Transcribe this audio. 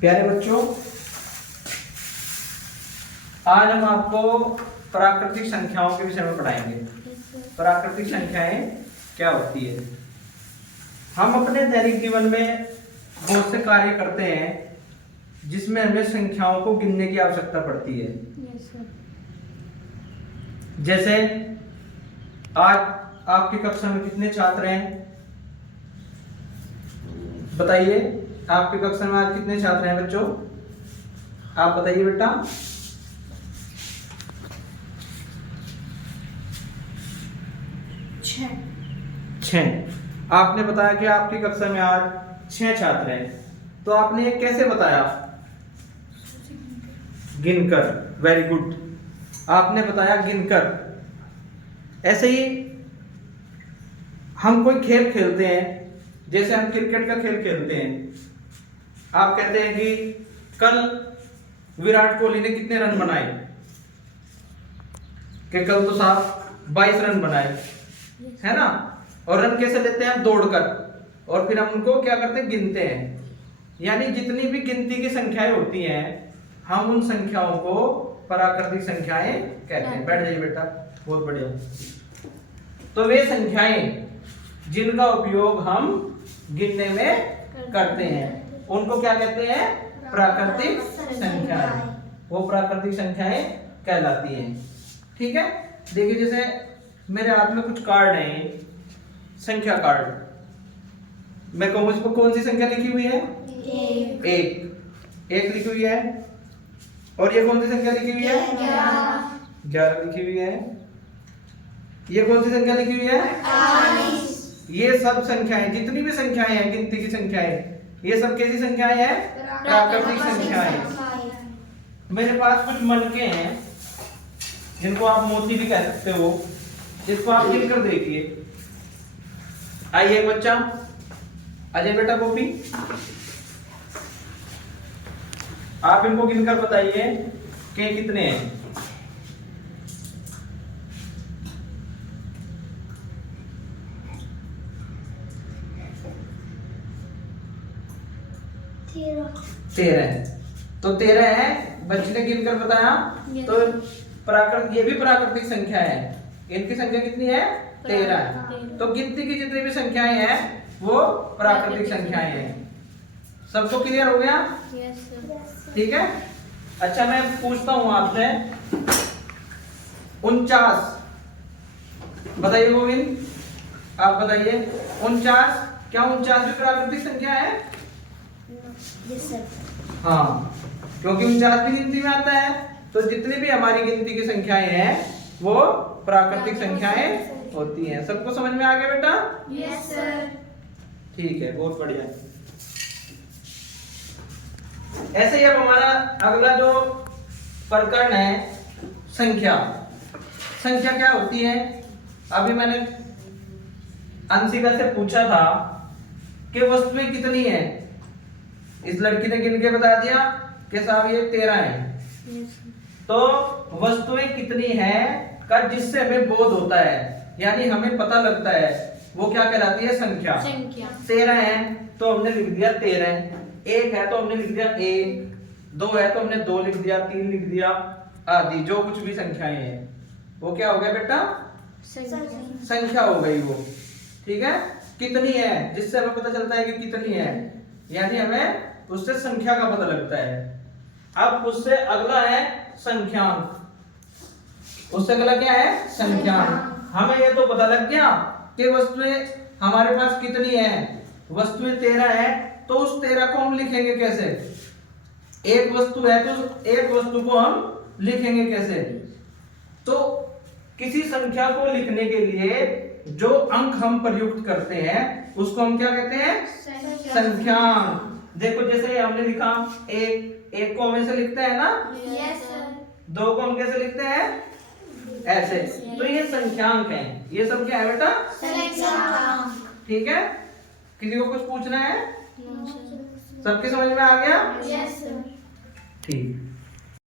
प्यारे बच्चों, आज हम आपको प्राकृतिक संख्याओं के विषय में पढ़ाएंगे। प्राकृतिक संख्याएं क्या होती है। हम अपने दैनिक जीवन में बहुत से कार्य करते हैं जिसमें हमें संख्याओं को गिनने की आवश्यकता पड़ती है। जैसे आज आपकी कक्षा में कितने छात्र हैं, बताइए। आपकी कक्षा में आज कितने छात्र हैं बच्चों, आप बताइए बेटा। छह। आपने बताया कि आपकी कक्षा में आज 6 छात्र हैं, तो आपने ये कैसे बताया? गिनकर। वेरी गुड, आपने बताया गिनकर। ऐसे ही हम कोई खेल खेलते हैं, जैसे हम क्रिकेट का खेल खेलते हैं। आप कहते हैं कि कल विराट कोहली ने कितने रन बनाए, कि कल तो साहब 22 रन बनाए, है ना। और रन कैसे लेते हैं हम? दौड़कर, और फिर हम उनको क्या करते हैं? गिनते हैं। यानी जितनी भी गिनती की संख्याएं होती हैं, हम उन संख्याओं को प्राकृतिक संख्याएं कहते हैं। बैठ जाइए बेटा, बहुत बढ़िया। तो वे संख्याएं जिनका उपयोग हम गिनने में करते हैं, उनको क्या कहते हैं? प्राकृतिक संख्याएं। वो प्राकृतिक संख्याएं कहलाती हैं। ठीक है। देखिए, जैसे मेरे हाथ में कुछ कार्ड हैं, संख्या कार्ड। मैं कहूँ इस पर कौन सी संख्या लिखी हुई है? एक लिखी हुई है। और ये कौन सी संख्या लिखी हुई है? 11 लिखी हुई है। ये कौन सी संख्या लिखी हुई है? 28। ये सब संख्याएं, जितनी भी संख्याएं हैं, गिनती की संख्याएं, ये सब कैसी संख्याएं हैं? प्राकृतिक संख्याएं। मेरे पास कुछ मनके हैं, जिनको आप मोती भी कह सकते हो। इसको आप गिनकर देखिए। आइए बच्चा, अजय बेटा कॉपी, आप इनको गिनकर बताइए कि कितने हैं। तेरह। तो 13 है, बच्चे ने गिनकर बताया। तो ये भी प्राकृतिक संख्या है। इनकी संख्या कितनी है? 13 है। तो गिनती की जितनी भी संख्याएं हैं वो प्राकृतिक संख्याएं हैं। सबको क्लियर हो गया? ठीक है। अच्छा, मैं पूछता हूं आपसे 49, बताइए गोविंद, आप बताइए 49। क्या 49 भी प्राकृतिक संख्या है? हाँ, क्योंकि 49 भी गिनती में आता है। तो जितनी भी हमारी गिनती की संख्याएं हैं वो प्राकृतिक संख्याएं होती हैं। सबको समझ में आ गया बेटा? Yes sir. ठीक है, बहुत बढ़िया। ऐसे ही अब हमारा अगला जो प्रकरण है, संख्या। संख्या क्या होती है? अभी मैंने अंशिका से पूछा था कि वस्तुएं कितनी है। इस लड़की ने गिन के बता दिया कि साहब ये 13 है। तो वस्तुएं कितनी है का जिससे हमें बोध होता है, यानी हमें पता लगता है, वो क्या कहलाती है? संख्या। 13 है तो हमने लिख दिया 13, 1 है तो हमने लिख दिया 1, 2 है तो हमने 2 लिख दिया, 3 लिख दिया, आदि जो कुछ भी संख्याएं हैं वो क्या हो गया बेटा? संख्या हो गई वो। ठीक है। कितनी है, जिससे हमें पता चलता है कि कितनी है, यानी हमें उससे संख्या का पता लगता है। अब उससे अगला है संख्यांक। उससे अगला क्या है? संख्यांक। हमें ये तो पता लग गया कि वस्तुएं हमारे पास कितनी है। वस्तुएं 13 है, तो उस 13 को हम लिखेंगे कैसे? एक वस्तु है तो एक वस्तु को हम लिखेंगे कैसे? तो किसी संख्या को लिखने के लिए जो अंक हम प्रयुक्त करते हैं उसको हम क्या कहते हैं? संख्यांक। देखो, जैसे हमने लिखा 1 को हम ऐसे लिखते हैं ना? Yes sir. 2 को हम कैसे लिखते हैं? ऐसे। तो ये संख्यांक हैं। ये सब क्या है बेटा? संख्यांक। ठीक है। किसी को कुछ पूछना है? सबके समझ में आ गया? Yes sir. ठीक।